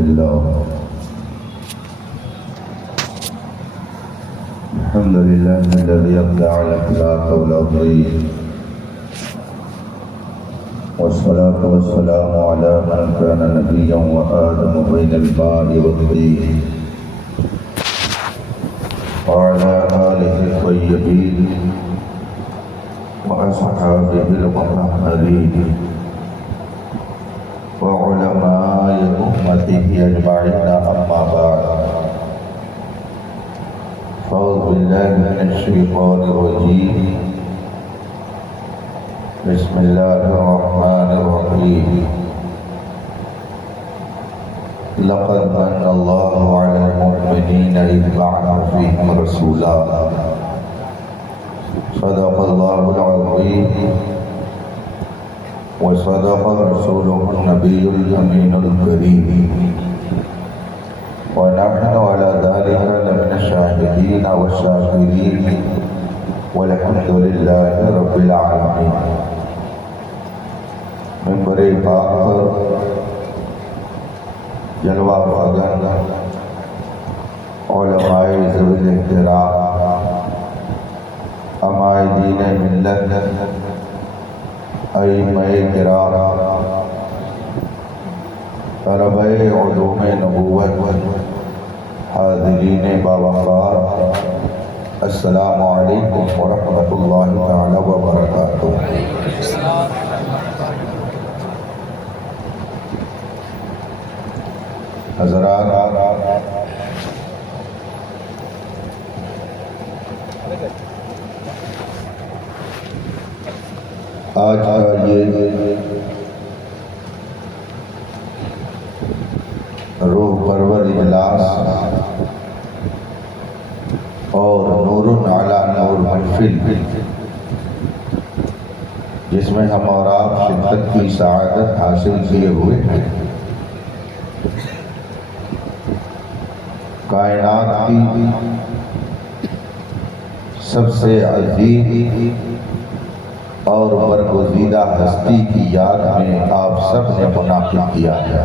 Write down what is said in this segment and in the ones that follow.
لله الحمد لله الذي أبدع الأخلاق والعظيم، والصلاة والسلام على من كان نبيا وآدم بين الماء والطين، وعلى آله الطيبين وأصحابه المطهرين وعلماء أمته أجمعين، أما بعد، فأعوذ بالله من الشيطان الرجيم. بسم الله الرحمن الرحيم. لقد من الله على المؤمنين إذ بعث فيهم رسولا. صدق الله العظيم وصدق رسوله النبي الأمين الكريم، ونحن على ذلك لمن الشاهدين والشاكرين، والحمد لله رب العالمين. منبر پاک پر جلوہ فغن علماء ذوی الاحترام، امائے دین ملت، ائمہ کرام، طلبہ علوم نبوت، حاضرین باوقار، السلام علیکم ورحمۃ اللہ تعالی وبرکاتہ۔ حضرات، آج کا یہ روح پرور اجلاس اور نور علی نور محفل، جس میں ہم اور آپ شرکت کی سعادت حاصل کیے ہوئے ہیں، کائنات کی سب سے عظیم اور برگزیدہ ہستی کی یاد میں آپ سب نے منعقد کیا ہے۔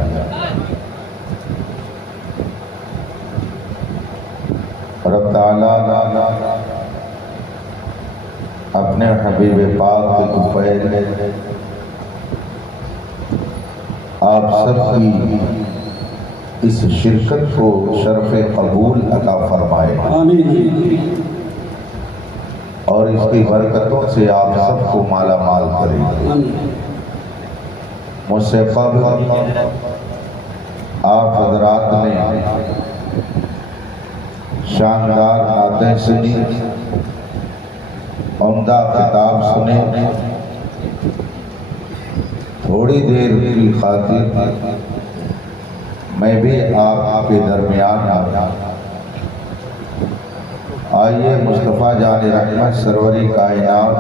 رب تعالیٰ اپنے حبیب پاک کے طفیل آپ سب کی اس شرکت کو شرف قبول عطا فرمائے، اور اس کی برکتوں سے آپ سب کو مالا مال کرے۔ مجھ سے قبل آپ حضرات نے شاندار نعتیں سنی، عمدہ خطاب سنے۔ تھوڑی دیر کی خاطر میں بھی آپ کے درمیان آئیے مصطفیٰ جان رحمت سروری کائنات،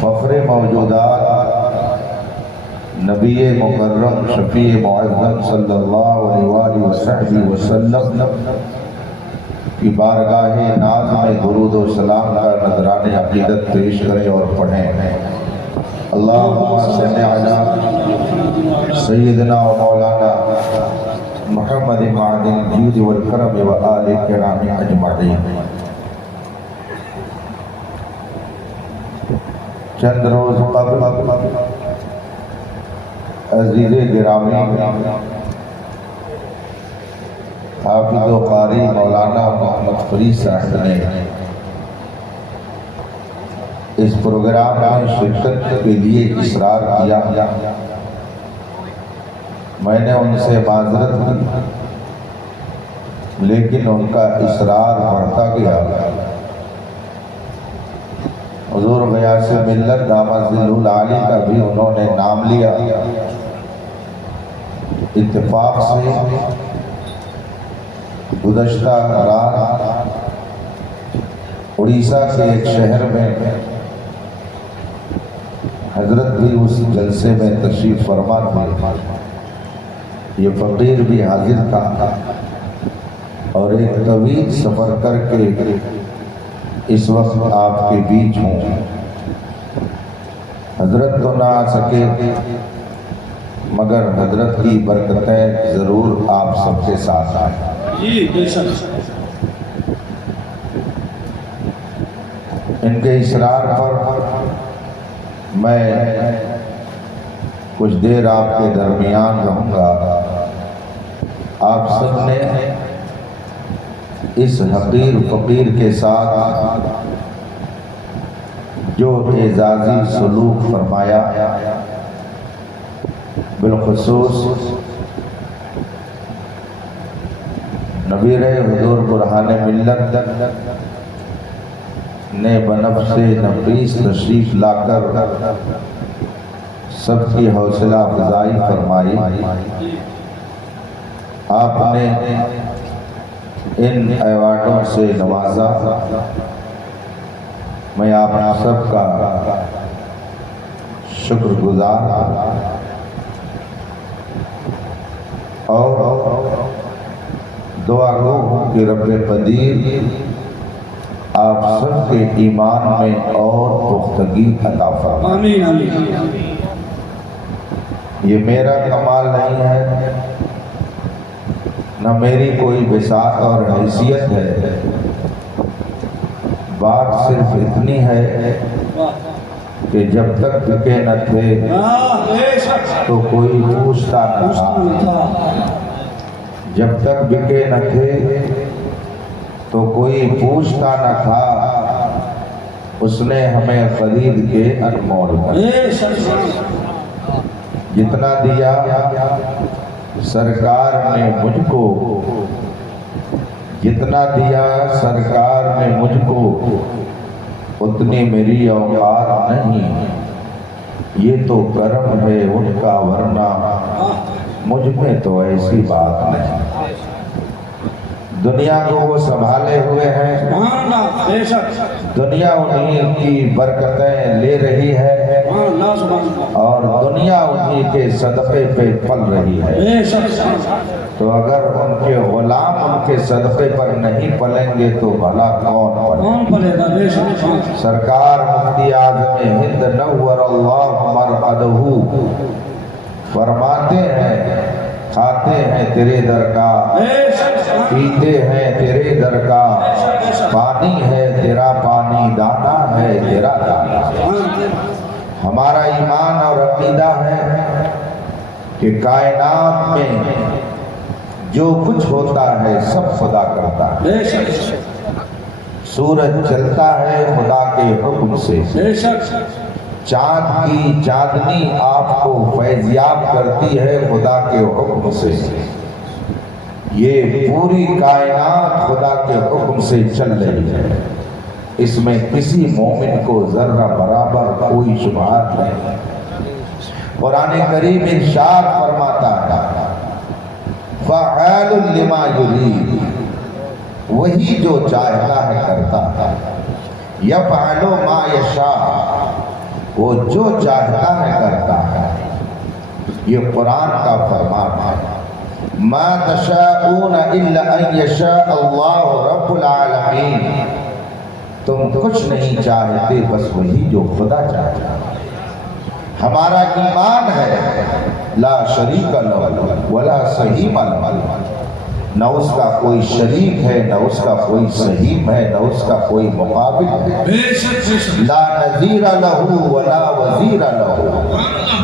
فخر موجودات، نبی مکرم شفیع معظم صلی اللہ علیہ وسلم کی بارگاہ ناز میں درود و سلام کا نذران عقیدت پیش کریں اور پڑھیں۔ اللہم صلی علی سیدنا و مولانا محمد معدن الجود والکرم و آل کرام اجمعین۔ چند روز قبل عزیز گرامی حافظ و قاری مولانا محمد فرید صاحب نے اس پروگرام میں شرکت کے لیے اصرار کیا۔ میں نے ان سے معذرت کی، لیکن ان کا اصرار بڑھتا گیا۔ حضور غیاث ملت دامت ظل العالی کا بھی انہوں نے نام لیا۔ اتفاق سے گزشتہ رات اڑیسہ کے ایک شہر میں حضرت بھی اس جلسے میں تشریف فرما تھے۔ یہ فقیر بھی حاضر تھا اور ایک طویل سفر کر کے اس وقت آپ کے بیچ ہوں۔ حضرت تو نہ آ سکے مگر حضرت کی برکتیں ضرور آپ سب کے ساتھ آئیں۔ جی بے شک۔ ان کے اصرار پر میں کچھ دیر آپ کے درمیان رہوں گا۔ آپ سب نے اس حقیر فقیر کے ساتھ جو اعزازی سلوک فرمایا، بالخصوص نبیر حضور برہان ملت نے بنفس نفیس تشریف لا کر سب کی حوصلہ افزائی فرمائی۔ آپ نے ان ایوارڈوں سے نوازا۔ میں آپ سب کا شکر گزار اور دعا گو ہوں کہ رب قدیر آپ سب کے ایمان میں اور پختگی عطا فرمائے۔ آمین۔ یہ میرا کمال نہیں ہے، نہ میری کوئی بساط اور حیثیت ہے، بات صرف اتنی ہے کہ جب تک بکے نہ تھے تو کوئی پوچھتا نہ تھا، جب تک بکے نہ تھے تو کوئی پوچھتا نہ تھا، اس نے ہمیں خرید کے انمول کر جتنا دیا سرکار نے مجھ کو، جتنا دیا سرکار نے مجھ کو، اتنی میری اوقات نہیں، یہ تو کرم ہے ان کا، ورنہ مجھ میں تو ایسی بات نہیں۔ دنیا کو وہ سنبھالے ہوئے ہیں، دنیا انہیں کی برکتیں لے رہی ہے اور دنیا انہی کے صدقے پہ پل رہی ہے۔ تو اگر ان کے غلام ان کے صدقے پر نہیں پلیں گے تو بھلا کون پلے گا؟ سرکار مفتی اعظم ہند نور اللہ مرقدہ فرماتے ہیں، کھاتے ہیں تیرے در کا، پیتے ہیں تیرے در کا، پانی ہے تیرا پانی، دانا ہے تیرا دانا۔ ہمارا ایمان اور عقیدہ ہے کہ کائنات میں جو کچھ ہوتا ہے سب خدا کرتا ہے۔ سورج چلتا ہے خدا کے حکم سے، چاند کی چاندنی آپ کو فیضیاب کرتی ہے خدا کے حکم سے۔ یہ پوری کائنات خدا کے حکم سے چل رہی ہے، اس میں کسی مومن کو ذرہ برابر کوئی شبہات نہیں۔ قرآن کریم ارشاد فرماتا ہے فعال لما یرید، وہی جو چاہتا ہے کرتا ہے، یفعل ما یشاء، وہ جو چاہتا ہے کرتا ہے۔ یہ قرآن کا فرمان ہے، ما تشاءون الا ان یشاء اللہ رب العالمین، تم کچھ نہیں چاہتے بس وہی جو خدا چاہتا ہے۔ ہمارا ایمان ہے لا شریک لہ ولا سہیم لہ، نہ اس کا کوئی شریک ہے، نہ اس کا کوئی سہیم ہے، نہ اس کا کوئی مقابل ہے۔ لا نظیر لہ ولا وزیر لہ،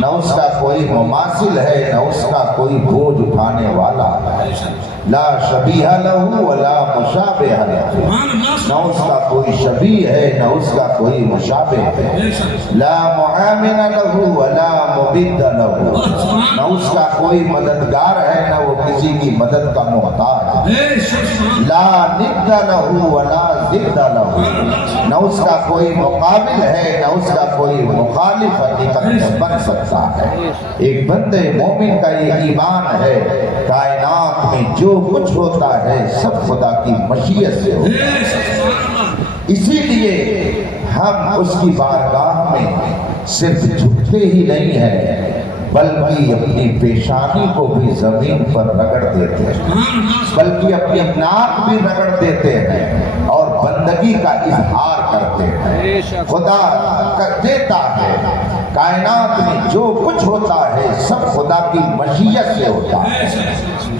نہ اس کا کوئی مماثل ہے، نہ اس کا کوئی بوجھ اٹھانے والا ہے۔ لا شبیہ لہ ولا مشابہ لہ، نہ اس کا کوئی شبیہ ہے، نہ اس کا کوئی مشابہ ہے۔ لا معامن لہ ولا مبد لہ، نہ اس کا کوئی مددگار ہے، نہ وہ کسی کی مدد کا محتاج۔ لا ند لہ ولا ضد لہ، نہ اس کا کوئی مقابل ہے، نہ اس کا کوئی مخالف حقیقت میں بن سکتا ہے۔ ایک بندے مومن کا یہ ایمان ہے کائنات میں جو کچھ ہوتا ہے سب خدا کی مشیت سے ہوتا ہے۔ اسی لیے ہم اس کی بارگاہ میں صرف جھکتے ہی نہیں ہیں بلکہ اپنی پیشانی کو بھی زمین پر رگڑ دیتے ہیں، بلکہ اپنی ناک بھی رگڑ دیتے ہیں اور بندگی کا اظہار کرتے ہیں۔ خدا دیتا ہے، کائنات میں جو کچھ ہوتا ہے سب خدا کی مشیت سے ہوتا ہے،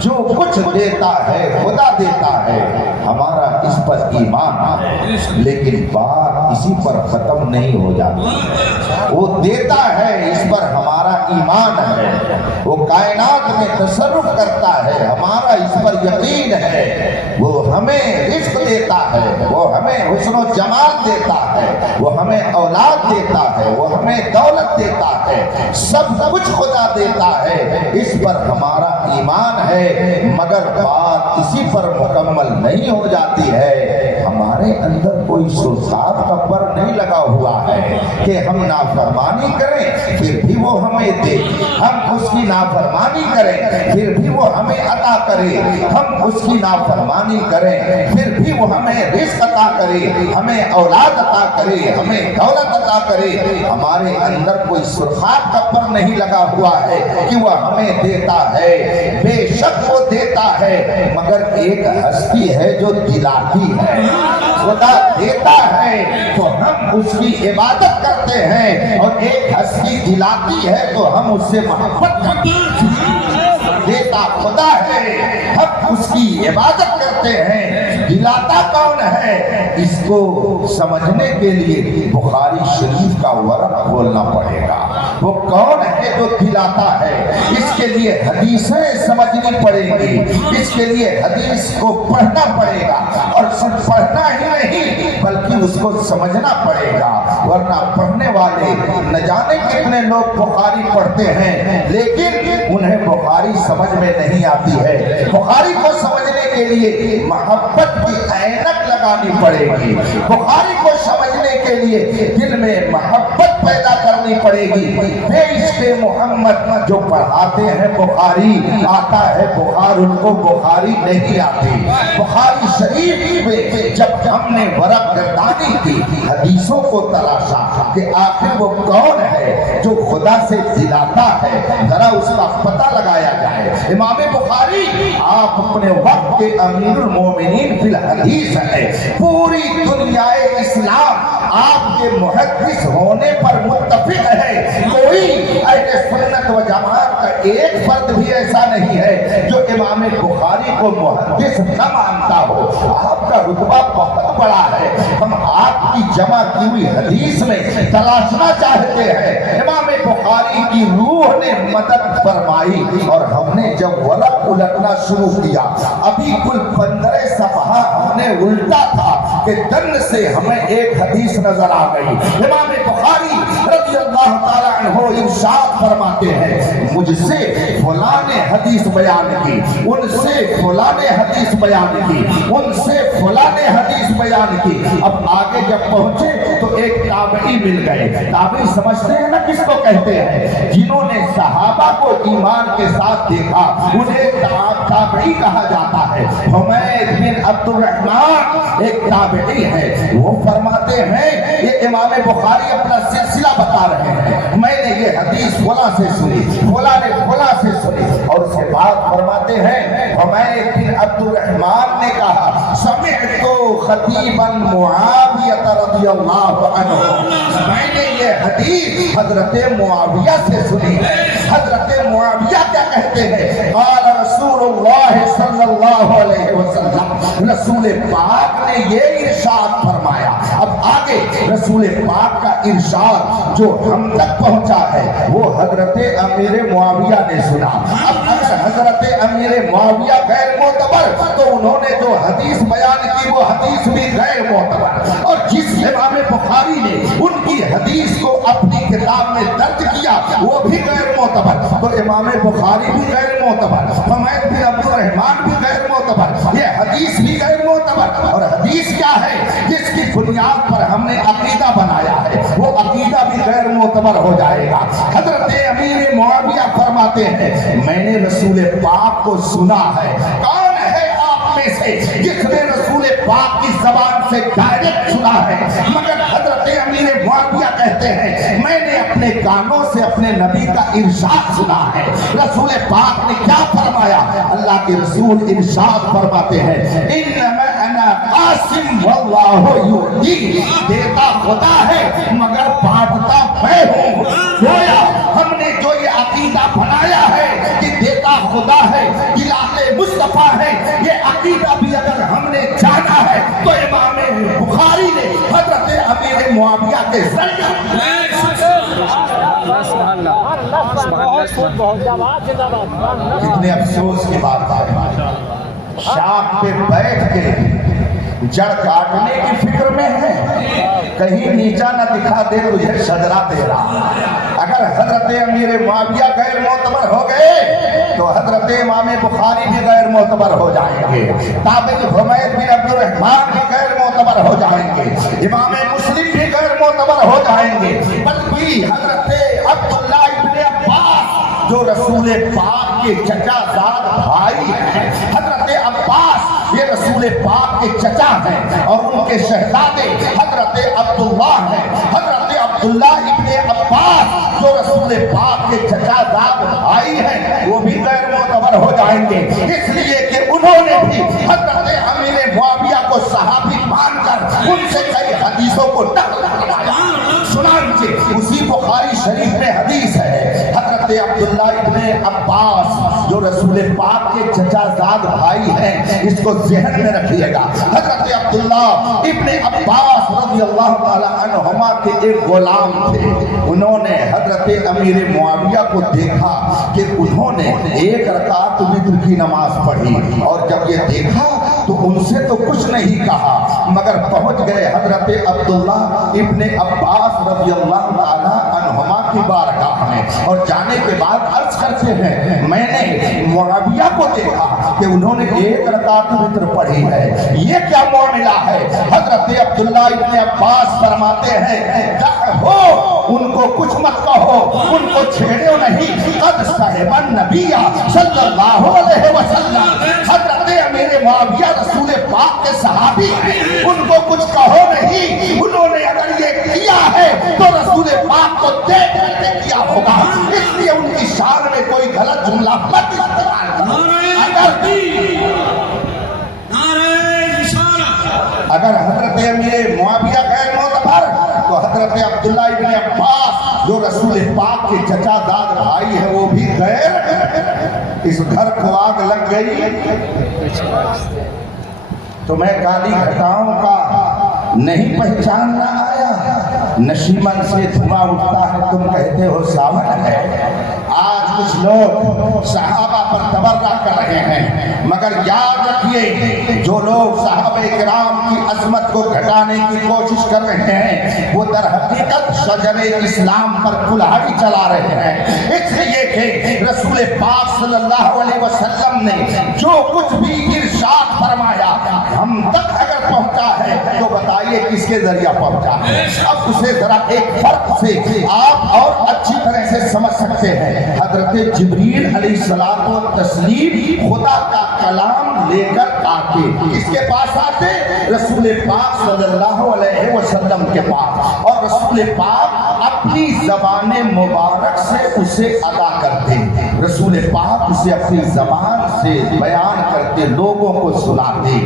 جو کچھ دیتا ہے خدا دیتا ہے، ہمارا اس پر ایمان ہے، لیکن بات اسی پر ختم نہیں ہو جاتی۔ وہ دیتا ہے، اس پر ہمارا ایمان ہے، وہ کائنات میں تصرف کرتا ہے، ہمارا اس پر یقین ہے، وہ ہمیں رزق دیتا ہے، وہ ہمیں حسن و جمال دیتا ہے، وہ ہمیں اولاد دیتا ہے، وہ ہمیں دولت دیتا ہے، سب کچھ خدا دیتا ہے، اس پر ہمارا ایمان ہے، مگر بات اسی پر مکمل نہیں ہو جاتی ہے۔ ہمارے اندر کوئی سرسات کا پر نہیں لگا ہوا ہے کہ ہم نافرمانی کریں پھر بھی وہ ہمیں دے، ہم اس کی نافرمانی کریں پھر بھی وہ ہمیں عطا کرے، ہم اس کی نافرمانی کریں پھر بھی وہ ہمیں رزق عطا کرے، ہمیں اولاد عطا کرے، ہمیں دولت عطا کرے۔ ہمارے اندر کوئی سرخات کا پر نہیں لگا ہوا ہے کہ وہ ہمیں دیتا ہے، بے شک وہ دیتا ہے، مگر ایک ہستی ہے جو دلاتی ہے۔ خدا دیتا ہے تو ہم اس کی عبادت کرتے ہیں، اور ایک ہستی دلاتی ہے تو ہم اس سے محبت کرتے ہیں۔ دیتا خدا ہے، ہم اس کی عبادت کرتے ہیں، دلاتا کون ہے؟ اس کو سمجھنے کے لیے بخاری شریف کا ورق کھولنا پڑے گا۔ وہ کون ہے جو دلاتا ہے؟ اس کے لیے حدیثیں سمجھنی پڑیں گی، اس کے لیے حدیث کو پڑھنا پڑے گا، اور صرف پڑھنا ہی نہیں بلکہ اس کو سمجھنا پڑے گا، ورنہ پڑھنے والے نہ جانے کتنے لوگ بخاری پڑھتے ہیں لیکن انہیں بخاری سمجھ میں نہیں آتی ہے۔ بخاری کو سمجھنے کے لیے محبت کی عینک لگانی پڑے گی، بخاری کو سمجھنے کے لیے دل میں محبت پیدا کرنی پڑے گی۔ بے عشق محمد جو پڑھاتے ہیں بخاری، آتا ہے بخار، ان کو بخاری نہیں آتی۔ بخاری شریف میں جب ہم نے ورق گردانی کی، حدیثوں کو تلاشا کہ آخر وہ کون ہے جو خدا سے دلاتا ہے، ذرا اس کا پتہ لگایا جائے۔ امام بخاری آپ اپنے وقت کے امیر المومنین فی الحدیث ہیں، پوری دنیا اسلام آپ کے محدث ہونے پر متفق ہے۔ کوئی اہل سنت و جماعت کا ایک فرد بھی ایسا نہیں ہے جو امام بخاری کو محدث نہ مانتا ہو۔ آپ کا رتبہ بہت بڑا ہے، ہم آپ کی جمع کی ہوئی حدیث میں تلاشنا چاہتے ہیں۔ امام بخاری کی روح نے مدد فرمائی، اور ہم نے جب ورق الٹنا شروع کیا، ابھی کل 15 صفحہ ہم نے الٹا تھا کہ دن سے ہمیں ایک حدیث نظر آ گئی۔ امام بخاری رضی اللہ تعالیٰ عنہ ارشاد فرماتے ہیں، مجھ سے فلاں نے حدیث بیان کی، ان سے فلاں نے حدیث بیان کی، ان سے فلاں نے حدیث بیان کی۔ اب آگے جب پہنچے تو ایک تابعی مل گئے۔ تابعی سمجھتے ہیں نا کس کو کہتے ہیں؟ جنہوں نے صحابہ کو ایمان کے ساتھ دیکھا انہیں تابعی کہا جاتا ہے۔ حمید بن عبد الرحمن ایک تابعی ہے، وہ فرماتے ہیں یہ امام بخاری اپنا سلسلہ بتا رہے ہیں، میں نے یہ حدیث فلاں سے سنی، فلاں نے فلاں سے سنی، اور اس کے بعد فرماتے ہیں حمید بن عبد الرحمن نے کہا سمعت خطیبا معاویہ رضی اللہ عنہ، میں نے یہ حدیث حضرت معاویہ سے سنی۔ حضرت معاویہ کیا کہتے ہیں؟ قال رسول اللہ صلی اللہ علیہ وسلم، رسول پاک نے یہ ارشاد فرمایا۔ اب آگے رسول پاک کا ارشاد جو ہم تک پہنچا ہے وہ حضرت امیر معاویہ نے سنا۔ اب اگر حضرت امیر معاویہ غیر معتبر تو انہوں نے جو حدیث بیان کی وہ حدیث بھی غیر معتبر، اور جس امام بخاری نے ان کی حدیث کو اپنی کتاب میں درج کیا وہ بھی غیر معتبر، تو امام بخاری بھی غیر معتبر، حمید بن عبد الرحمن بھی غیر معتبر، یہ حدیث بھی غیر معتبر۔ اور حدیث کیا ہے؟ جس کی بنیاد پر ہم نے عقیدہ بنایا ہے وہ عقیدہ بھی غیر معتبر ہو جائے گا۔ حضرت امیر معاویہ فرماتے ہیں میں نے رسول پاک کو سنا ہے۔ کون ہے آپ میں سے جس نے رسول پاک کی زبان سے ڈائریکٹ سنا ہے؟ مگر حضرت امیر معاویہ کہتے ہیں میں نے اپنے کانوں سے اپنے نبی کا ارشاد سنا ہے۔ رسول پاک نے کیا فرمایا؟ اللہ کے رسول ارشاد فرماتے ہیں انما انا انا قاسم واللہ یؤتی، دیتا خدا ہے مگر بانٹتا میں ہوں۔ گویا ہم نے جو یہ عقیدہ بنایا ہے کہ دیتا خدا ہے، دلاتے مصطفیٰ ہے، یہ عقیدہ بھی اگر ہم نے جانا ہے تو امام بخاری نے حضرت امیر معاویہ کے ذریعے کتنے افسوس کی بات ہے، شاخ پہ بیٹھ کے جڑ کاٹنے کی فکر میں ہے، کہیں نیچا نہ دکھا دے تجھے شجرہ تیرا۔ اگر حضرت امیر معاویہ غیر معتبر ہو گئے تو حضرت امام بخاری بھی غیر معتبر ہو جائیں گے، ثابت حمید بن عبد الرحمن بھی غیر معتبر ہو جائیں گے، امام مسلم بھی غیر معتبر ہو جائیں گے، بلکہ حضرت عبداللہ ابن عباس جو رسول پاک کے چچا زاد بھائی ہیں، حضرت عباس یہ رسول پاک کے چچا ہیں اور ان کے شہزادے حضرت عبداللہ ہیں، حضرت عبداللہ ابن عباس جو رسول پاک کے چچا زاد بھائی ہیں وہ بھی غیر معتبر ہو جائیں گے، اس لیے کہ انہوں نے بھی حضرت امیر معاویہ کو صحابی مان کر ان سے کئی حدیثوں کو نقل کرایا۔ چنانچہ اسی بخاری شریف میں حدیث ہے، حضرت عبداللہ ابن عباس جو رسول پاک کے چچا زاد بھائی ہیں، اس کو ذہن میں رکھیے گا، حضرت عبداللہ ابن عباس رضی اللہ تعالی عنہما کے ایک غلام تھے، انہوں نے حضرت امیر معاویہ کو دیکھا کہ انہوں نے ایک رکعت وتر کی نماز پڑھی، اور جب یہ دیکھا تو ان سے تو کچھ نہیں کہا، مگر پہنچ گئے حضرت عبداللہ ابن عباس رضی اللہ تعالی عنہما کی بارگاہ میں، اور جانے کے بعد عرض کرتے ہیں میں نے معاویہ کو دیکھا کہ انہوں نے ایک رکعت وتر پڑھی ہے، یہ کیا معاملہ ہے؟ حضرت عبداللہ ابن عباس فرماتے ہیں ہو ان کو کچھ مت کہو، ان کو چھیڑو نہیں، قد صاحب النبی صلی اللہ علیہ وسلم، حضرت امیر معاویہ رسول پاک کے صحابی ہیں، ان کو کچھ کہو نہیں، انہوں نے اگر یہ کیا ہے تو رسول پاک کو دیکھ کر کے کیا ہوگا، اس لیے ان کی شان میں کوئی غلط جملہ مت استعمال کرو۔ اگر حضرت امیر معاویہ غیر معتبر تو حضرت عبداللہ ابن عباس جو رسول پاک کے چچا داد بھائی ہے وہ بھی غیر۔ اس گھر کو آگ لگ گئی تو میں کالی گھٹاؤں کا نہیں پہچاننا آیا، نشیمن سے دھواں اٹھتا ہے تم کہتے ہو ساون ہے۔ آج کچھ لوگ صحابہ پر تبرہ کر رہے ہیں، مگر یاد رکھیے جو لوگ صحابہ کرام کی عظمت کو گھٹانے کی کوشش کر رہے ہیں وہ در حقیقت شجر اسلام پر کلہاڑی چلا رہے ہیں، اس لیے کہ رسول پاک صلی اللہ علیہ وسلم نے جو کچھ بھی ارشاد فرمایا ہم تک اگر پہنچا ہے تو بتائیے کس کے ذریعہ پہنچا ہے۔ اب اسے ذرا ایک فرق سے آپ اور اچھی طرح سے سمجھ سکتے ہیں، حضرت جبریل علیہ السلام و تسلیم خدا کا کلام لے کر آتے، کس کے پاس آتے؟ رسول پاک صلی اللہ علیہ وسلم کے پاس، اور رسول پاک اپنی زبان مبارک سے اسے ادا کرتے، رسول پاک اسے اپنی زبان سے بیان کرتے، لوگوں کو سناتے۔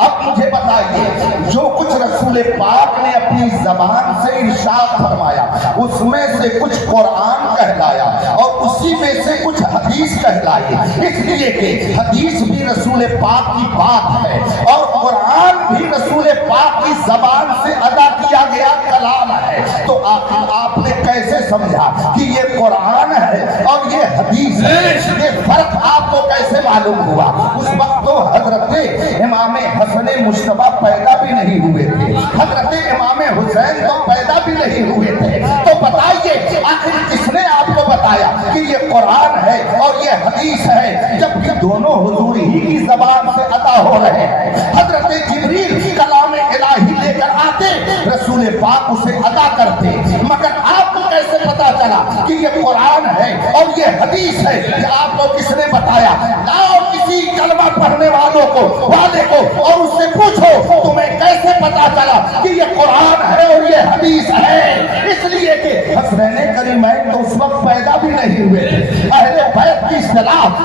اب مجھے بتائیے جو کچھ رسول پاک نے اپنی زبان سے ارشاد فرمایا اس میں سے کچھ قرآن کہلایا اور اسی میں سے کچھ حدیث کہلائی، اس لیے کہ حدیث بھی رسول پاک کی بات ہے اور قرآن بھی رسول پاک کی زبان سے ادا کیا گیا کلام ہے، تو آپ نے کیسے سمجھا کہ یہ قرآن ہے اور یہ حدیث ہے؟ یہ فرق آپ کو کیسے معلوم ہوا؟ اس وقت تو حضرت امام حسن مجتبی پیدا بھی نہیں ہوئے تھے، حضرت امام حسین تو پیدا بھی نہیں ہوئے تھے، تو بتائیے آخر کس نے آپ کو بتایا کہ یہ قرآن ہے اور یہ حدیث ہے جبکہ دونوں حضور ہی کی زبان سے ادا ہو رہے ہیں؟ حضرت جبریل کلام الہی لے کر آتے، رسول پاک اسے ادا کرتے، مگر آپ کو کیسے پتا چلا کہ یہ قرآن ہے اور یہ حدیث ہے؟ یہ آپ کو کس نے بتایا؟ لاؤ کسی کلمہ پڑھنے والوں کو والے کو اور اس سے پوچھو تمہیں کیسے پتا چلا کہ یہ قرآن ہے اور یہ حدیث ہے؟ اس لیے کہ حسنین کریمین تو اس وقت پیدا بھی نہیں ہوئے تھے، اہل بیت کی اصطلاح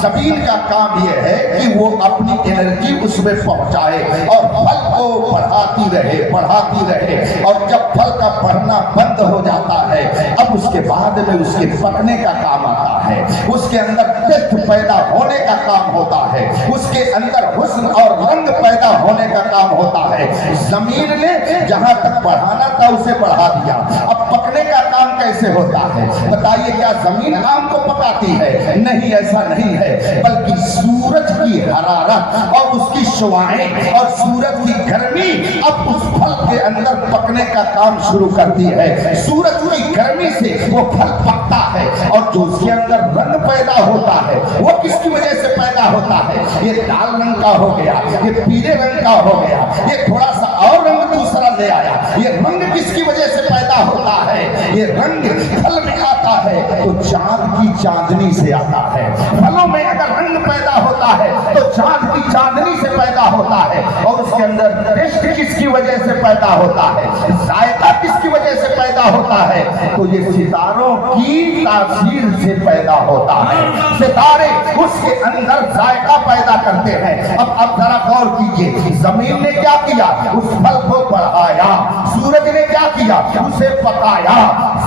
زمین کا کام یہ ہے کہ وہ اپنی انرجی اس میں پہنچائے اور پھل کو بڑھاتی رہے اور جب پھل کا بڑھنا بند ہو جاتا ہے اب اس کے بعد میں اس کے پکنے کا کام آتا ہے, اس کے اندر ٹیسٹ پیدا ہونے کا کام ہوتا ہے, اس کے اندر حسن اور رنگ پیدا ہونے کا کام ہوتا ہے. زمین نے جہاں تک بڑھانا تھا اسے بڑھا دیا, اب پکنے کا کام کیسے ہوتا ہے؟ بتائیے, کیا زمین آم کو پکاتی ہے؟ نہیں, ایسا نہیں ہے, بلکہ سورج کی حرارت اور اس کی شعاعیں اور سورج کی گرمی اب اس پھل کے اندر پکنے کا کام شروع کرتی ہے. سورج کی گرمی سے وہ پھل پکتا ہے اور جو اس کے اندر رنگ پیدا ہوتا ہے وہ کس کی وجہ سے پیدا ہوتا ہے؟ یہ لال رنگ کا ہو گیا, یہ پیلے رنگ کا ہو گیا, یہ تھوڑا سا اور رنگ دوسرا لے آیا. یہ رنگ کس کی وجہ سے پیدا ہوتا ہے؟ یہ رنگ پھل میں آتا ہے تو چاند کی چاندنی سے آتا ہے. پھلوں میں اگر رنگ پیدا ہوتا ہے تو چاند کی چاندنی سے پیدا ہوتا ہے. اور اس کے اندر ٹیسٹ کس کی وجہ سے پیدا ہوتا ہے؟ ذائقہ کس کی وجہ سے پیدا ہوتا ہے؟ تو یہ ستاروں کی تاثیر سے پیدا ہوتا ہے. ستارے اس کے اندر ذائقہ پیدا کرتے ہیں. اب ذرا غور کیجئے, زمین نے کیا کیا؟ اس پھل کو بڑھایا. سورج نے کیا کیا؟ اسے پکایا.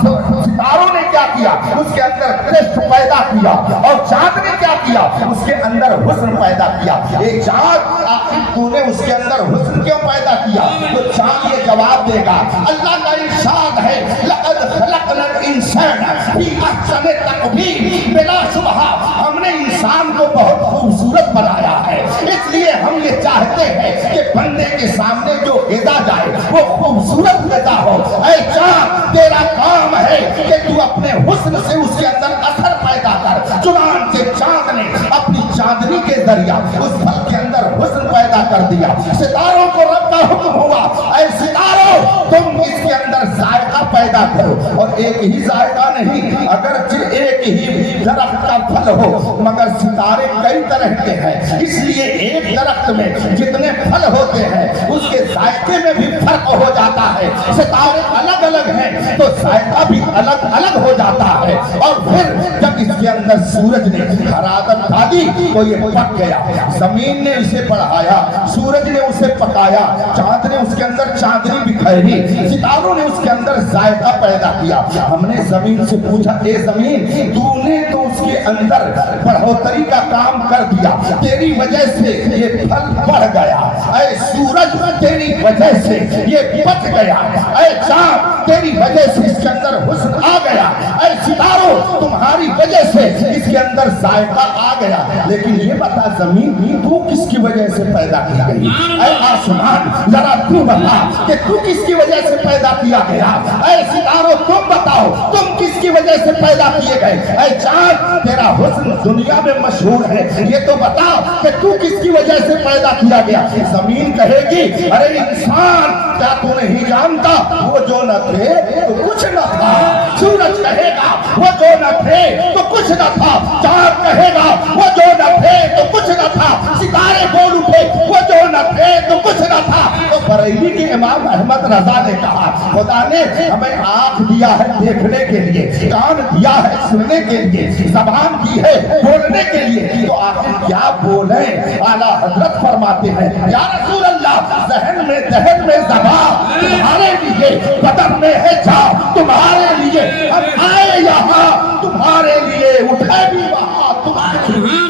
ستاروں نے کیا کیا؟ اس کے اندر ٹیسٹ پیدا کیا. اور چاند نے کیا کیا؟ اس کے اندر حسن پیدا کیا. یہ چاند, آخر تو نے اس کے اندر حسن کیوں پیدا کیا؟ تو چاند یہ جواب دے گا, اللہ کا ارشاد ہے لقد خلقنا الانسان فی احسن تقویم, بلا شبہ ہم نے انسان کو بہت خوبصورت بنایا ہے. اس لیے ہم یہ چاہتے ہیں کہ بندے کے سامنے جو غذا جائے وہ خوبصورت غذا ہو. اے چاند, تیرا کام ہے کہ تو اپنے حسن سے اس کے اندر اثر پیدا کر. چنانچہ چاند نے اپنی چاندنی کے ذریعہ اس پھل کے اندر حسن پیدا کر دیا. ستاروں کو رب کا حکم ہوا, اے ستاروں تم اس کے اندر ذائقہ پیدا کرو. اور ایک ہی ذائقہ نہیں, اگرچہ ایک ہی درخت کا پھل ہو مگر ستارے کئی طرح کے ہیں. اس لیے ایک درخت میں جتنے پھل ہوتے ہیں اس کے ذائقے میں بھی فرق ہو جاتا ہے. ستارے الگ الگ ہیں تو ذائقہ بھی الگ الگ ہو جاتا ہے. اور پھر جب اس کے اندر سورج نے حرارت ڈالی تو یہ پک گیا. زمین نے اسے بڑھایا, سورج نے اسے پکایا, چاند نے اس کے اندر چاندنی بکھیری, ستاروں نے اس کے اندر ذائقہ پیدا کیا. ہم نے زمین سے پوچھا, اے زمین تو نے تو اس کے اندر بڑھوتری کا کام کر دیا, تیری وجہ سے یہ پھل بڑھ گیا. اے سورج تیری وجہ سے یہ پک گیا. اے چاند تیری وجہ سے اس کے اندر حسن آ گیا. اے ستاروں تمہاری وجہ سے اس کے اندر ذائقہ آ گیا. لیکن یہ بتا زمین تو کس کی وجہ سے پیدا کی گئی؟ اے آسمان ذرا تو بتا کہ تو کس کی وجہ سے پیدا کیا گیا؟ اے ستاروں تم بتاؤ تم کس کی وجہ سے پیدا کیے گئے؟ اے چاند تیرا حسن دنیا میں مشہور ہے, یہ تو بتاؤ کہ تو کس کی وجہ سے پیدا کیا گیا؟ زمین کہے گی, ارے انسان کیا تو نہیں جانتا وہ جو نہ تھے تو کچھ نہ تھا. سورج کہے گا وہ جو نہ تھے تو کچھ نہ تھا. چاند کہے گا وہ جو نہ تھے تو کچھ نہ تھا. ستارے بول اٹھے وہ جو نہ تھے تو کچھ نہ تھا. تو بریلی کے امام احمد رضا نے کہا, خدا نے ہمیں آنکھ دیا ہے دیکھنے کے لیے, کان دیا ہے سننے کے لیے, زبان دی ہے بولنے کے لیے, تو آخر کیا بولیں؟ اعلیٰ حضرت فرماتے ہیں, یا رسول اللہ ذہن میں دہن میں زبان تمہارے لیے, بدن میں ہے جا تمہارے لیے, ہم آئے یہاں تمہارے لیے, اٹھے بھی وہاں تمہارے لیے.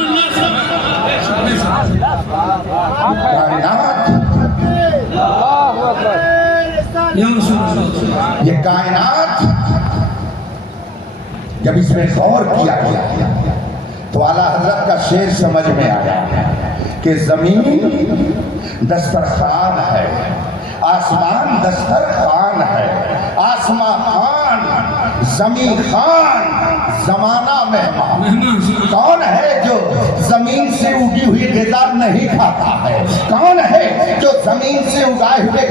یہ کائنات جب اس میں غور کیا گیا تو اعلیٰ حضرت کا شعر سمجھ میں آیا کہ زمین دسترخوان ہے, آسمان دسترخوان ہے, آسمان خان زمین خان زمانہ مہمان. کون ہے جو زمین سے اگی ہوئی غذا نہیں کھاتا ہے؟ کون ہے جو زمین سے اگائے ہوئے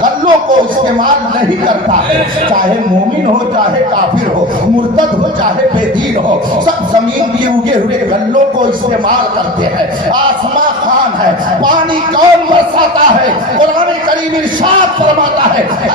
غلوں کو استعمال نہیں کرتا ہے؟ چاہے مومن ہو چاہے کافر ہو, مرتد ہو چاہے بے دین ہو, سب زمین کے اگے ہوئے غلوں کو استعمال کرتے ہیں. آسمان خان ہے. پانی کون برساتا ہے؟ قرآن کریم ارشاد فرماتا ہے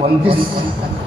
29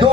2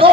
2